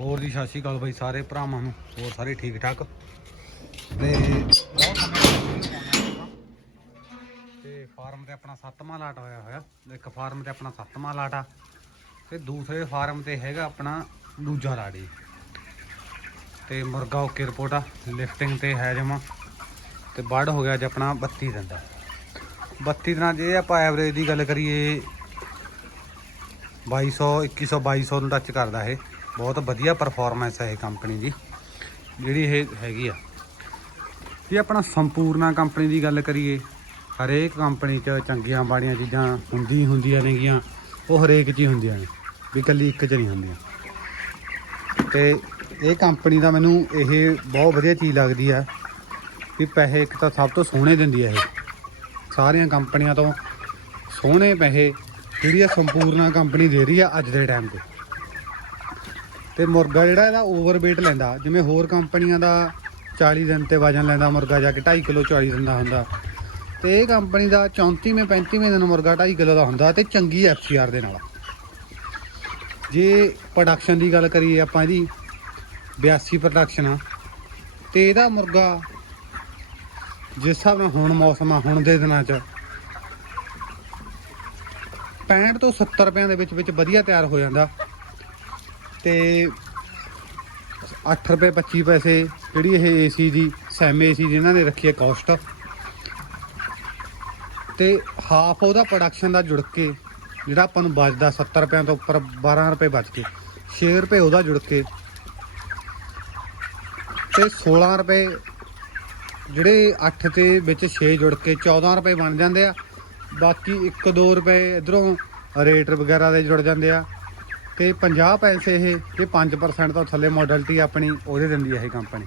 ਹੋਰ ਜੀ, ਸਤਿ ਸ਼੍ਰੀ ਅਕਾਲ ਬਾਈ ਸਾਰੇ ਭਰਾਵਾਂ ਨੂੰ, ਹੋਰ ਸਾਰੇ ਠੀਕ ਠਾਕ? ਤੇ ਤੇ ਫਾਰਮ ਤੇ ਆਪਣਾ ਸੱਤਵਾਂ ਲਾਟ ਹੋਇਆ ਹੋਇਆ। ਇੱਕ ਫਾਰਮ ਤੇ ਆਪਣਾ ਸੱਤਵਾਂ ਲਾਟਾ ਆ। ਤੇ ਦੂਸਰੇ ਫਾਰਮ ਤੇ ਹੈਗਾ ਆਪਣਾ ਦੂਜਾ ਲਾਟ ਜੀ। ਤੇ ਮੁਰਗਾ ਓਕੇ ਰਿਪੋਰਟ ਆ। ਲਿਫਟਿੰਗ ਤੇ ਹੈ ਜਮਾ। ਤੇ ਵੱਢ ਹੋ ਗਿਆ ਅੱਜ ਆਪਣਾ 32 ਦਿਨ ਦਾ। 32 ਦਿਨਾਂ ਜੇ ਆਪਾਂ ਐਵਰੇਜ ਦੀ ਗੱਲ ਕਰੀਏ 2200 2100 2200 ਨੂੰ ਟੱਚ ਕਰਦਾ ਇਹ। ਬਹੁਤ ਵਧੀਆ ਪਰਫਾਰਮੈਂਸ ਹੈ ਇਹ ਕੰਪਨੀ ਦੀ, ਜਿਹੜੀ ਇਹ ਹੈਗੀ ਆ। ਜੇ ਆਪਣਾ ਸੰਪੂਰਨਾ ਕੰਪਨੀ ਦੀ ਗੱਲ ਕਰੀਏ, ਹਰੇਕ ਕੰਪਨੀ 'ਚ ਚੰਗੀਆਂ ਬਾੜੀਆਂ ਚੀਜ਼ਾਂ ਹੁੰਦੀ ਹੁੰਦੀਆਂ ਨੇਗੀਆਂ, ਉਹ ਹਰੇਕ 'ਚ ਹੀ ਹੁੰਦੀਆਂ ਨੇ, ਵੀ ਇਕੱਲੀ ਇੱਕ 'ਚ ਨਹੀਂ ਹੁੰਦੀਆਂ। ਤੇ ਇਹ ਕੰਪਨੀ ਦਾ ਮੈਨੂੰ ਇਹ ਬਹੁਤ ਵਧੀਆ ਚੀਜ਼ ਲੱਗਦੀ ਆ, ਵੀ ਪੈਸੇ ਇੱਕ ਤਾਂ ਸਭ ਤੋਂ ਸੋਹਣੇ ਦਿੰਦੀ ਆ ਇਹ। ਸਾਰੀਆਂ ਕੰਪਨੀਆਂ ਤੋਂ ਸੋਹਣੇ ਪੈਸੇ ਜਿਹੜੀ ਆ ਸੰਪੂਰਨਾ ਕੰਪਨੀ ਦੇ ਰਹੀ ਆ ਅੱਜ ਦੇ ਟਾਈਮ ਤੇ। ਤੇ ਮੁਰਗਾ ਜਿਹੜਾ ਇਹਦਾ ਓਵਰਵੇਟ ਲੈਂਦਾ, ਜਿਵੇਂ ਹੋਰ ਕੰਪਨੀਆਂ ਦਾ 40 ਦਿਨ ਤੇ ਵਜਨ ਲੈਂਦਾ ਮੁਰਗਾ ਜਾ ਕੇ 2.5 ਕਿਲੋ 40 ਦਿਨ ਦਾ ਹੁੰਦਾ। ਤੇ ਇਹ ਕੰਪਨੀ ਦਾ 34ਵੇਂ 35ਵੇਂ ਦਿਨ ਮੁਰਗਾ 2.5 ਕਿਲੋ ਦਾ ਹੁੰਦਾ ਤੇ ਚੰਗੀ ਐਫਸੀਆਰ ਦੇ ਨਾਲ। ਜੇ ਪ੍ਰੋਡਕਸ਼ਨ ਦੀ ਗੱਲ ਕਰੀਏ ਆਪਾਂ ਇਹਦੀ 82 ਪ੍ਰੋਡਕਸ਼ਨ ਆ। ਤੇ ਇਹਦਾ ਮੁਰਗਾ ਜਿਸ ਹਿਸਾਬ ਨਾਲ ਹੁਣ ਮੌਸਮ ਆ, ਹੁਣ ਦੇ ਦਿਨਾਂ 'ਚ 65 ਤੋਂ 70 ਰੁਪਏ ਦੇ ਵਿੱਚ ਵਿੱਚ ਵਧੀਆ ਤਿਆਰ ਹੋ ਜਾਂਦਾ। ਤੇ 8 ਰੁਪਏ 25 ਪੈਸੇ, ਜਿਹੜੀ ਇਹ ਏਸੀ ਦੀ ਸੈਮ ਏਸੀ ਜਿਨ੍ਹਾਂ ਨੇ ਰੱਖੀ ਹੈ ਕਾਸਟ ਤੇ ਹਾਫ ਉਹਦਾ ਪ੍ਰੋਡਕਸ਼ਨ ਦਾ ਜੁੜ ਕੇ, ਜਿਹੜਾ ਆਪਾਂ ਨੂੰ ਬਚਦਾ 70 ਰੁਪਏ ਤੋਂ ਉੱਪਰ 12 ਰੁਪਏ ਬਚ ਕੇ 6 ਰੁਪਏ ਉਹਦਾ ਜੁੜ ਕੇ। ਤੇ 16 ਰੁਪਏ ਜਿਹੜੇ 8 ਤੇ ਵਿੱਚ 6 ਜੁੜ ਕੇ 14 ਰੁਪਏ ਬਣ ਜਾਂਦੇ ਆ। ਬਾਕੀ 1-2 ਰੁਪਏ ਇਧਰੋਂ ਰੇਟ ਵਗੈਰਾ ਦੇ ਜੁੜ ਜਾਂਦੇ ਆ। ਤੇ 50 ਪੈਸੇ ਇਹ ਜੇ 5% ਤੋਂ ਥੱਲੇ ਮੋਡਲਟੀ ਆਪਣੀ ਉਹਦੇ ਦਿੰਦੀ ਹੈ ਇਹ ਕੰਪਨੀ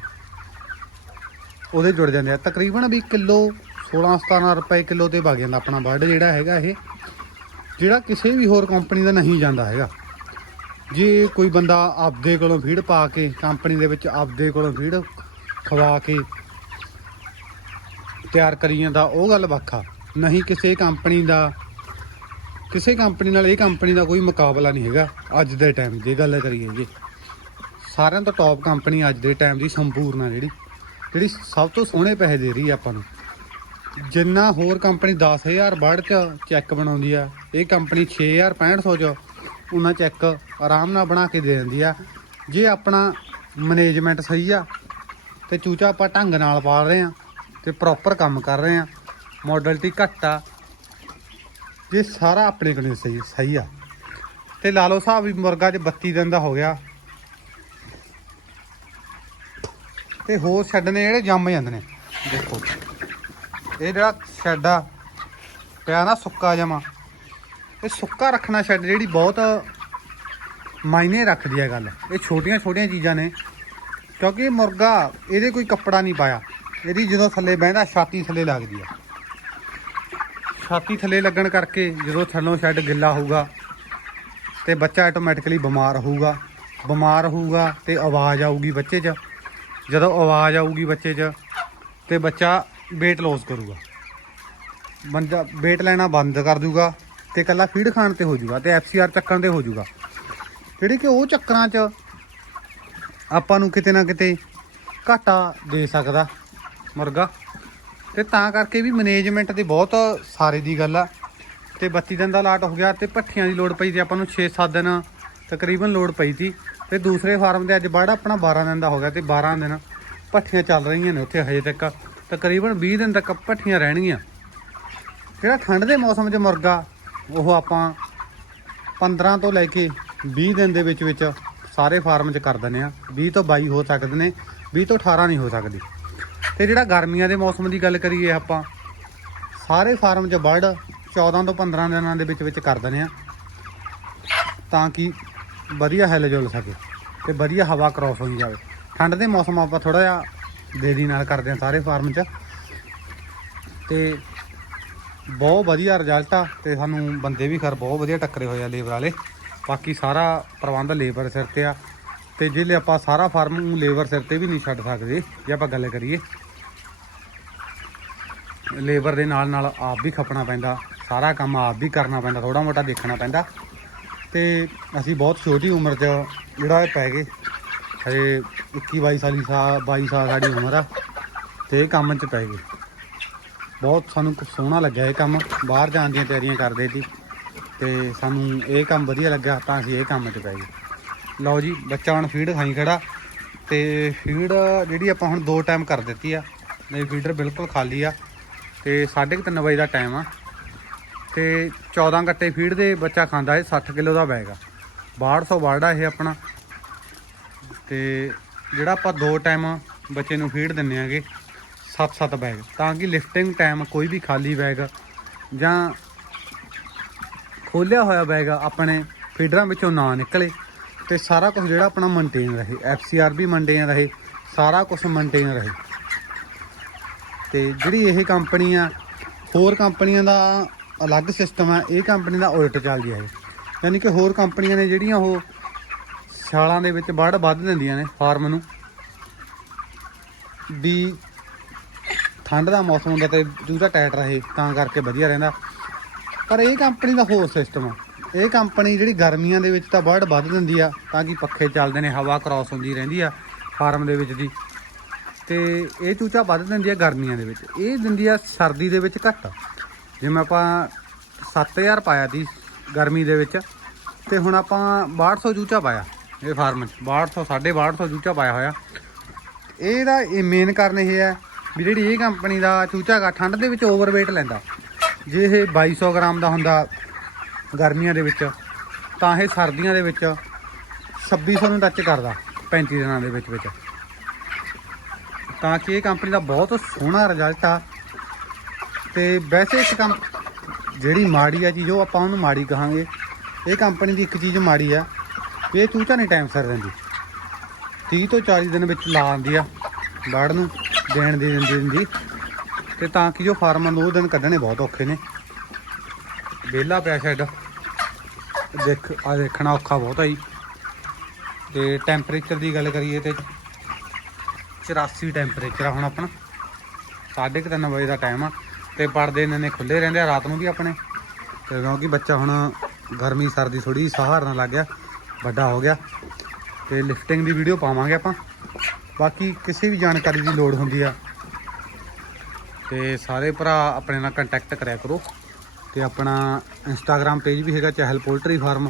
ਉਹਦੇ ਜੁੜ ਜਾਂਦੇ ਆ। ਤਕਰੀਬਨ ਵੀ ਕਿਲੋ 16-17 ਰੁਪਏ ਕਿਲੋ ਤੇ ਵਗ ਜਾਂਦਾ ਆਪਣਾ ਬਰਡ ਜਿਹੜਾ ਹੈਗਾ ਇਹ। ਜਿਹੜਾ ਕਿਸੇ ਵੀ ਹੋਰ ਕੰਪਨੀ ਦਾ ਨਹੀਂ ਜਾਂਦਾ ਹੈਗਾ। ਜੇ ਕੋਈ ਬੰਦਾ ਆਪਦੇ ਕੋਲੋਂ ਫੀਡ ਪਾ ਕੇ ਕੰਪਨੀ ਦੇ ਵਿੱਚ ਆਪਦੇ ਕੋਲੋਂ ਫੀਡ ਖਵਾ ਕੇ ਤਿਆਰ ਕਰੀ ਜਾਂਦਾ, ਉਹ ਗੱਲ ਵੱਖਾ ਨਹੀਂ ਕਿਸੇ ਕੰਪਨੀ ਦਾ ਕਿਸੇ ਕੰਪਨੀ ਨਾਲ ਇਹ ਕੰਪਨੀ ਦਾ ਕੋਈ ਮੁਕਾਬਲਾ ਨਹੀਂ ਹੈਗਾ ਅੱਜ ਦੇ ਟਾਈਮ ਦੀ ਗੱਲ ਕਰੀਏ ਜੀ। ਸਾਰਿਆਂ ਤੋਂ ਟੌਪ ਕੰਪਨੀ ਅੱਜ ਦੇ ਟਾਈਮ ਦੀ ਸੰਪੂਰਨਾ ਜਿਹੜੀ। ਜਿਹੜੀ ਸਭ ਤੋਂ ਸੋਹਣੇ ਪੈਸੇ ਦੇ ਰਹੀ ਆ ਆਪਾਂ ਨੂੰ। ਜਿੰਨਾ ਹੋਰ ਕੰਪਨੀ 10000 ਬੜ ਚ ਚੈੱਕ ਬਣਾਉਂਦੀ ਆ, ਇਹ ਕੰਪਨੀ 6000 6500 ਚ ਉਹਨਾਂ ਚੈੱਕ ਆਰਾਮ ਨਾਲ ਬਣਾ ਕੇ ਦੇ ਦਿੰਦੀ ਆ। ਜੇ ਆਪਣਾ ਮੈਨੇਜਮੈਂਟ ਸਹੀ ਆ, ਤੇ ਚੂਚਾ ਆਪਾਂ ਢੰਗ ਨਾਲ ਪਾਲ ਰਹੇ ਆ, ਤੇ ਪ੍ਰੋਪਰ ਕੰਮ ਕਰ ਰਹੇ ਆ। ਮੋਡਲਟੀ ਘੱਟ ਆ ਜੇ ਸਾਰਾ ਆਪਣੇ ਕੋਲ ਸਹੀ ਸਹੀ ਆ। ਤੇ ਲਾ ਲਓ ਸਾਹਿਬ ਵੀ ਮੁਰਗਾ ਚ 32 ਦਿਨ ਦਾ ਹੋ ਗਿਆ। ਤੇ ਹੋਰ ਸ਼ੈੱਡ ਨੇ ਜਿਹੜੇ ਜੰਮ ਜਾਂਦੇ ਨੇ। ਦੇਖੋ, ਇਹ ਜਿਹੜਾ ਸ਼ੈੱਡ ਆ, ਪਿਆ ਨਾ ਸੁੱਕਾ ਜਮਾ। ਇਹ ਸੁੱਕਾ ਰੱਖਣਾ ਸ਼ੈੱਡ ਜਿਹੜੀ ਬਹੁਤ ਮਾਇਨੇ ਰੱਖਦੀ ਹੈ ਗੱਲ। ਇਹ ਛੋਟੀਆਂ ਛੋਟੀਆਂ ਚੀਜ਼ਾਂ ਨੇ। ਕਿਉਂਕਿ ਮੁਰਗਾ, ਇਹਦੇ ਕੋਈ ਕੱਪੜਾ ਨਹੀਂ ਪਾਇਆ। ਇਹਦੀ ਜਦੋਂ ਥੱਲੇ ਬਹਿੰਦਾ, ਛਾਤੀ ਥੱਲੇ ਲੱਗਦੀ ਆ। ਛਾਤੀ ਥੱਲੇ ਲੱਗਣ ਕਰਕੇ ਜਦੋਂ ਥੱਲੋਂ ਸ਼ੈੱਡ ਗਿੱਲਾ ਹੋਊਗਾ ਤੇ ਬੱਚਾ ਆਟੋਮੈਟਿਕਲੀ ਬਿਮਾਰ ਹੋਊਗਾ। ਬਿਮਾਰ ਹੋਊਗਾ ਤੇ ਆਵਾਜ਼ ਆਊਗੀ ਬੱਚੇ 'ਚ। ਜਦੋਂ ਆਵਾਜ਼ ਆਊਗੀ ਬੱਚੇ 'ਚ ਤੇ ਬੱਚਾ weight loss ਕਰੂਗਾ। ਬੰਦਾ weight ਲੈਣਾ ਬੰਦ ਕਰ ਦੂਗਾ ਤੇ ਕੱਲਾ ਫੀਡ ਖਾਣ ਤੇ ਹੋ ਜਾਊਗਾ ਤੇ ਐਫਸੀਆਰ ਚੱਕਣ ਤੇ ਹੋ ਜਾਊਗਾ ਜਿਹੜੀ ਕਿ ਉਹ ਚੱਕਰਾਂ 'ਚ ਆਪਾਂ ਨੂੰ ਕਿਤੇ ਨਾ ਕਿਤੇ ਘਾਟਾ ਦੇ ਸਕਦਾ। ਮੁਰਗਾ। ਤੇ ਤਾਂ ਕਰਕੇ ਵੀ ਮੈਨੇਜਮੈਂਟ ਦੇ ਬਹੁਤ ਸਾਰੇ ਦੀ ਗੱਲ ਆ। ਤੇ 32 ਦਿਨ ਦਾ ਲਾਟ ਹੋ ਗਿਆ ਤੇ ਪੱਠੀਆਂ ਦੀ ਲੋੜ ਪਈ ਤੇ ਆਪਾਂ ਨੂੰ 6-7 ਦਿਨ ਤਕਰੀਬਨ ਲੋੜ ਪਈ ਸੀ। ਤੇ ਦੂਸਰੇ ਫਾਰਮ ਤੇ ਅੱਜ ਬੜ ਆਪਣਾ 12 ਦਿਨ ਦਾ ਹੋ ਗਿਆ ਤੇ 12 ਦਿਨ ਪੱਠੀਆਂ ਚੱਲ ਰਹੀਆਂ ਨੇ ਉੱਥੇ ਹਜੇ ਤੱਕ। ਤਕਰੀਬਨ 20 ਦਿਨ ਤੱਕ ਪੱਠੀਆਂ ਰਹਿਣਗੀਆਂ। ਜਿਹੜਾ ਠੰਡ ਦੇ ਮੌਸਮ 'ਚ ਮੁਰਗਾ, ਉਹ ਆਪਾਂ 15 ਤੋਂ ਲੈ ਕੇ 20 ਦਿਨ ਦੇ ਵਿੱਚ ਵਿੱਚ ਸਾਰੇ ਫਾਰਮ 'ਚ ਕਰ ਦਿੰਦੇ ਆ 20 ਤੋਂ 22 ਹੋ ਸਕਦੇ ਨੇ 20 ਤੋਂ 18 ਨਹੀਂ ਹੋ ਸਕਦੀ। ਤੇ ਜਿਹੜਾ ਗਰਮੀਆਂ ਦੇ ਮੌਸਮ ਦੀ ਗੱਲ ਕਰੀਏ ਆਪਾਂ, ਸਾਰੇ ਫਾਰਮ 'ਚ ਬਰਡ 14 ਤੋਂ 15 ਦਿਨਾਂ ਦੇ ਵਿੱਚ ਵਿੱਚ ਕਰ ਦਿੰਦੇ ਆ, ਤਾਂ ਕਿ ਵਧੀਆ ਹਿੱਲ ਜੁਲ ਸਕੇ ਤੇ ਵਧੀਆ ਹਵਾ ਕ੍ਰੋਸ ਹੋਈ ਜਾਵੇ। ਠੰਡ ਦੇ ਮੌਸਮ ਆਪਾਂ ਥੋੜਾ ਜਿਹਾ ਦੇਰੀ ਨਾਲ ਕਰਦੇ ਆ ਸਾਰੇ ਫਾਰਮ 'ਚ। ਤੇ ਬਹੁਤ ਵਧੀਆ ਰਿਜ਼ਲਟ ਆ ਤੇ ਸਾਨੂੰ ਬੰਦੇ ਵੀ ਖਰ ਬਹੁਤ ਵਧੀਆ ਟੱਕਰੇ ਹੋਏ ਆ ਲੇਬਰ ਵਾਲੇ। ਬਾਕੀ ਸਾਰਾ ਪ੍ਰਬੰਧ ਲੇਬਰ ਸਿਰ ਤੇ ਆ ਤੇ ਜਿਹੜੇ ਆਪਾਂ ਸਾਰਾ ਫਾਰਮ ਨੂੰ ਲੇਬਰ ਸਿਰ ਤੇ ਵੀ ਨਹੀਂ ਛੱਡ ਸਕਦੇ, ਜੇ ਆਪਾਂ ਗੱਲ ਕਰੀਏ ਲੇਬਰ ਦੇ ਨਾਲ ਨਾਲ ਆਪ ਵੀ ਖਪਣਾ ਪੈਂਦਾ, ਸਾਰਾ ਕੰਮ ਆਪ ਵੀ ਕਰਨਾ ਪੈਂਦਾ ਥੋੜਾ ਮੋਟਾ ਦੇਖਣਾ ਪੈਂਦਾ। ਤੇ ਅਸੀਂ ਬਹੁਤ ਛੋਟੀ ਉਮਰ 'ਚ ਜਿਹੜਾ ਇਹ ਪੈ ਗਏ, ਹਜੇ 21 22 ਸਾਲੀ ਸਾਲ 22 ਸਾਲ ਸਾਡੀ ਉਮਰ ਆ, ਤੇ ਇਹ ਕੰਮ 'ਚ ਪੈ ਗਏ। ਬਹੁਤ ਸਾਨੂੰ ਸੋਹਣਾ ਲੱਗਿਆ ਇਹ ਕੰਮ, ਬਾਹਰ ਜਾਣ ਦੀਆਂ ਤਿਆਰੀਆਂ ਕਰਦੇ ਸੀ, ਤੇ ਸਾਨੂੰ ਇਹ ਕੰਮ ਵਧੀਆ ਲੱਗਾ ਤਾਂ ਅਸੀਂ ਇਹ ਕੰਮ 'ਚ ਪੈ ਗਏ। ਲਓ ਜੀ, ਬੱਚਾ ਹੁਣ ਫੀਡ ਖਾਈ ਖੜਾ, ਤੇ ਫੀਡ ਜਿਹੜੀ ਆਪਾਂ ਹੁਣ ਦੋ ਟਾਈਮ ਕਰ ਦਿੱਤੀ ਆ, ਨਹੀਂ, ਫੀਡਰ ਬਿਲਕੁਲ ਖਾਲੀ ਆ। ਤੇ 3:30 ਵਜੇ ਦਾ ਟਾਈਮ ਆ। ਤੇ 14 ਗੱਟੇ ਫੀਡ ਦੇ ਬੱਚਾ ਖਾਂਦਾ ਇਹ 60 ਕਿਲੋ ਦਾ ਬੈਗ ਆ। 6200 ਵਾਰਡ ਆ ਇਹ ਆਪਣਾ। ਤੇ ਜਿਹੜਾ ਆਪਾਂ ਦੋ ਟਾਈਮ ਬੱਚੇ ਨੂੰ ਫੀਡ ਦਿੰਨੇ ਆਗੇ 7-7 ਬੈਗ ਤਾਂ ਕਿ ਲਿਫਟਿੰਗ ਟਾਈਮ ਕੋਈ ਵੀ ਖਾਲੀ ਬੈਗ ਜਾਂ ਖੋਲਿਆ ਹੋਇਆ ਬੈਗ ਆਪਣੇ ਫੀਡਰਾਂ ਵਿੱਚੋਂ ਨਾ ਨਿਕਲੇ। ਤੇ ਸਾਰਾ ਕੁਝ ਜਿਹੜਾ ਆਪਣਾ ਮੇਨਟੇਨ ਰਹੇ। ਐਫਸੀਆਰ ਵੀ ਮੇਨਟੇਨ ਰਹੇ। ਸਾਰਾ ਕੁਝ ਮੇਨਟੇਨ ਰਹੇ। ਤੇ ਜਿਹੜੀ ਇਹ ਕੰਪਨੀ ਆ, ਹੋਰ ਕੰਪਨੀਆਂ ਦਾ ਅਲੱਗ ਸਿਸਟਮ ਆ, ਇਹ ਕੰਪਨੀ ਦਾ ਉਲਟ ਚੱਲਦੀ ਹੈ। ਇਹ। ਯਾਨੀ ਕਿ ਹੋਰ ਕੰਪਨੀਆਂ ਨੇ ਜਿਹੜੀਆਂ ਉਹ ਸਾਲਾਂ ਦੇ ਵਿੱਚ ਵੱਢ ਵੱਧ ਦਿੰਦੀਆਂ ਨੇ ਫਾਰਮ ਨੂੰ। ਵੀ ਠੰਡ ਦਾ ਮੌਸਮ ਹੁੰਦਾ ਤੇ ਚੂਚਾ ਟਾਈਟ ਰਹੇ, ਤਾਂ ਕਰਕੇ ਵਧੀਆ ਰਹਿੰਦਾ। ਪਰ ਇਹ ਕੰਪਨੀ ਦਾ ਹੋਰ ਸਿਸਟਮ ਆ। ਇਹ ਕੰਪਨੀ ਜਿਹੜੀ ਗਰਮੀਆਂ ਦੇ ਵਿੱਚ ਤਾਂ ਵੱਢ ਵੱਧ ਦਿੰਦੀ ਆ, ਤਾਂ ਕਿ ਪੱਖੇ ਚੱਲਦੇ ਨੇ, ਹਵਾ ਕ੍ਰਾਸ ਹੁੰਦੀ ਰਹਿੰਦੀ ਆ ਫਾਰਮ ਦੇ ਵਿੱਚ ਦੀ। ਤੇ ਇਹ ਚੂਚਾ ਵੱਧ ਦਿੰਦੀ ਆ ਗਰਮੀਆਂ ਦੇ ਵਿੱਚ। ਇਹ ਦਿੰਦੀ ਆ ਸਰਦੀ ਦੇ ਵਿੱਚ ਘੱਟ। ਜਿਵੇਂ ਆਪਾਂ 7000 ਪਾਇਆ ਸੀ ਗਰਮੀ ਦੇ ਵਿੱਚ ਤੇ ਹੁਣ ਆਪਾਂ 6200 ਚੂਚਾ ਪਾਇਆ ਇਹ ਫਾਰਮ 'ਚ। 6200 6250 ਚੂਚਾ ਪਾਇਆ ਹੋਇਆ। ਇਹਦਾ ਇਹ ਮੇਨ ਕਾਰਨ ਇਹ ਹੈ ਵੀ ਜਿਹੜੀ ਇਹ ਕੰਪਨੀ ਦਾ ਚੂਚਾ ਗਾ, ਠੰਡ ਦੇ ਵਿੱਚ ਓਵਰਵੇਟ ਲੈਂਦਾ। ਜੇ ਇਹ 2200 ਗ੍ਰਾਮ ਦਾ ਹੁੰਦਾ ਗਰਮੀਆਂ ਦੇ ਵਿੱਚ, ਤਾਂ ਇਹ ਸਰਦੀਆਂ ਦੇ ਵਿੱਚ 2600 ਨੂੰ ਟੱਚ ਕਰਦਾ 35 ਦਿਨਾਂ ਦੇ ਵਿੱਚ ਵਿੱਚ। ਤਾਂ ਕਿ ਇਹ ਕੰਪਨੀ ਦਾ ਬਹੁਤ ਸੋਹਣਾ ਰਿਜ਼ਲਟ ਆ। ਤੇ ਵੈਸੇ ਇਸ ਕੰਮ ਜਿਹੜੀ ਮਾੜੀ ਆ ਜੀ ਜੋ ਆਪਾਂ ਉਹਨੂੰ ਮਾੜੀ ਕਹਾਂਗੇ। ਇਹ ਕੰਪਨੀ ਦੀ ਇੱਕ ਚੀਜ਼ ਮਾੜੀ ਆ, ਵੀ ਇਹ ਚੂਚਾ ਨਹੀਂ ਟਾਈਮ ਸਿਰ ਦਿੰਦੀ। 30 ਤੋਂ 40 ਦਿਨ ਵਿੱਚ ਲਾ ਆਂਦੀ ਆ ਬਾੜ ਨੂੰ, ਦੇਣ ਦੀ ਦਿੰਦੀ ਦਿੰਦੀ ਤੇ ਤਾਂ ਕਿ ਜੋ ਫਾਰਮਰ ਨੂੰ ਉਹ ਦਿਨ ਕੱਢਣੇ ਬਹੁਤ ਔਖੇ ਨੇ। ਵਿਹਲਾ ਪਿਆ ਸ਼ੈੱਡ ਦੇਖ ਆ ਦੇਖਣਾ ਔਖਾ ਬਹੁਤ ਆ ਜੀ। ਤੇ ਟੈਂਪਰੇਚਰ ਦੀ ਗੱਲ ਕਰੀਏ ਤੇ 84 ਟੈਂਪਰੇਚਰ ਆ ਹੁਣ ਆਪਣਾ। 3:30 ਵਜੇ ਦਾ ਟਾਈਮ ਆ। ਤੇ ਪਰਦੇ ਇਹਨਾਂ ਨੇ ਖੁੱਲੇ ਰਹਿੰਦੇ ਆ, ਰਾਤ ਨੂੰ ਵੀ ਆਪਣੇ। ਤੇ ਕਿਉਂਕਿ ਬੱਚਾ ਹੁਣ ਗਰਮੀ, ਸਰਦੀ ਥੋੜੀ ਸਹਾਰਨ ਲੱਗ ਗਿਆ, ਵੱਡਾ ਹੋ ਗਿਆ। ਤੇ ਲਿਫਟਿੰਗ ਦੀ ਵੀਡੀਓ ਪਾਵਾਂਗੇ ਆਪਾਂ। ਬਾਕੀ ਕਿਸੇ ਵੀ ਜਾਣਕਾਰੀ ਦੀ ਲੋੜ ਹੁੰਦੀ ਆ, ਤੇ ਸਾਰੇ ਭਰਾ ਆਪਣੇ ਨਾਲ ਕੰਟੈਕਟ ਕਰਿਆ ਕਰੋ। ਤੇ ਆਪਣਾ ਇੰਸਟਾਗ੍ਰam ਪੇਜ ਵੀ ਹੈਗਾ, ਚਹਿਲ ਪੋਲਟਰੀ ਫਾਰਮ।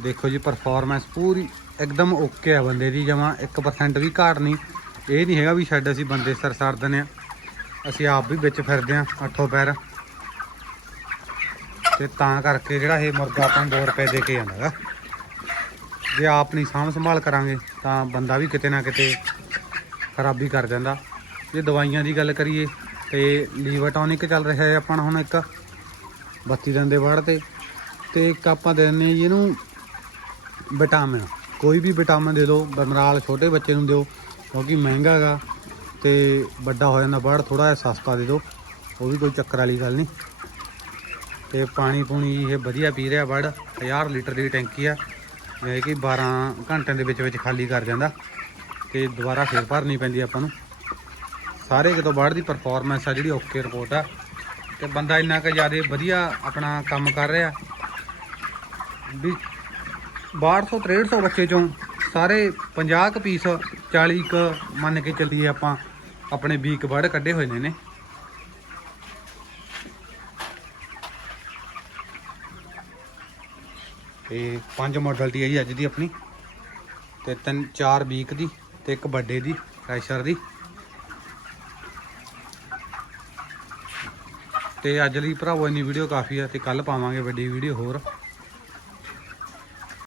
ਦੇਖੋ ਜੀ ਪਰਫਾਰਮੈਂਸ ਪੂਰੀ। ਇੱਕਦਮ ਓਕੇ ਆ ਬੰਦੇ ਦੀ, ਜਮਾ 1% ਵੀ ਘਾਟ ਨਹੀਂ। ਇਹ ਨਹੀਂ ਹੈਗਾ ਵੀ ਛੱਡ ਅਸੀਂ ਬੰਦੇ ਸਰ ਸਰ ਦਿੰਦੇ ਆ ਅਸੀਂ ਆਪ ਵੀ ਵਿੱਚ ਫਿਰਦੇ ਆ ਅੱਠੋਂ ਪੈਰ। ਤੇ ਤਾਂ ਕਰਕੇ ਜਿਹੜਾ ਇਹ ਮੁਰਗਾ ਆਪਾਂ ਨੂੰ 2 ਰੁਪਏ ਦੇ ਕੇ ਜਾਂਦਾ ਹੈਗਾ ਜੇ ਆਪ ਨਹੀਂ ਸਾਂਭ ਸੰਭਾਲ ਕਰਾਂਗੇ, ਤਾਂ ਬੰਦਾ ਵੀ ਕਿਤੇ ਨਾ ਕਿਤੇ ਖਰਾਬੀ ਕਰ ਜਾਂਦਾ। ਜੇ ਦਵਾਈਆਂ ਦੀ ਗੱਲ ਕਰੀਏ, ਤੇ ਲੀਵਰ ਟੌਨਿਕ ਚੱਲ ਰਿਹਾ ਹੈ ਆਪਾਂ ਹੁਣ ਇੱਕ 32 ਦਿਨ ਦੇ ਬਾਅਦ ਤੇ। ਤੇ ਇੱਕ ਆਪਾਂ ਦੇ ਜੀ ਇਹਨੂੰ ਵਿਟਾਮਿਨ। ਕੋਈ ਵੀ ਵਿਟਾਮਿਨ ਦੇ ਦਿਓ ਬਮਰਾਲ ਛੋਟੇ ਬੱਚੇ ਨੂੰ ਦਿਓ, ਕਿਉਂਕਿ ਮਹਿੰਗਾ ਹੈਗਾ ਤੇ ਵੱਡਾ ਹੋ ਜਾਂਦਾ ਬਾਅਦ ਥੋੜਾ ਜਿਹਾ ਸਸਤਾ ਦੇ ਦਿਓ, ਉਹ ਵੀ ਕੋਈ ਚੱਕਰ ਵਾਲੀ ਗੱਲ ਨਹੀਂ। ਤੇ ਪਾਣੀ ਪੂਣੀ ਇਹ ਵਧੀਆ ਪੀ ਰਿਹਾ ਬੜ 1000 ਲੀਟਰ ਦੀ ਟੈਂਕੀ ਆ, ਇਹ ਕਿ 12 ਘੰਟਿਆਂ ਦੇ ਵਿੱਚ ਵਿੱਚ ਖਾਲੀ ਕਰ ਜਾਂਦਾ ਤੇ ਦੁਬਾਰਾ ਫੇਰ ਭਰਨੀ ਪੈਂਦੀ ਆਪਾਂ ਨੂੰ। ਸਾਰੇ ਕਿਤੋਂ ਬਾਹਰ ਦੀ ਪਰਫਾਰਮੈਂਸ ਆ, ਜਿਹੜੀ ਓਕੇ ਰਿਪੋਰਟ ਆ। ਤੇ ਬੰਦਾ ਇੰਨਾ ਕੁ ਜ਼ਿਆਦਾ ਵਧੀਆ ਆਪਣਾ ਕੰਮ ਕਰ ਰਿਹਾ ਵੀ 1200 6300 ਬੱਚੇ ਚੋਂ ਸਾਰੇ 50 ਕੁ ਪੀਸ 40 ਕੁ ਮੰਨ ਕੇ ਚੱਲੀਏ ਆਪਾਂ, ਆਪਣੇ ਵੀਕ ਵੜ ਕੱਢੇ ਹੋਏ ਨੇ ਨੇ ਤੇ ਪੰਜ ਮਾਡਲ ਦੀ ਹੈ ਜੀ ਅੱਜ ਦੀ ਆਪਣੀ, ਤੇ ਤਿੰਨ, ਚਾਰ ਵੀਕ ਦੀ ਤੇ ਇੱਕ ਵੱਡੇ ਦੀ ਫਰੈਸ਼ਰ ਦੀ। ਤੇ ਅੱਜ ਲਈ ਭਰਾਵੋ ਇੰਨੀ ਵੀਡੀਓ ਕਾਫੀ ਆ ਤੇ ਕੱਲ ਪਾਵਾਂਗੇ ਵੱਡੀ ਵੀਡੀਓ ਹੋਰ।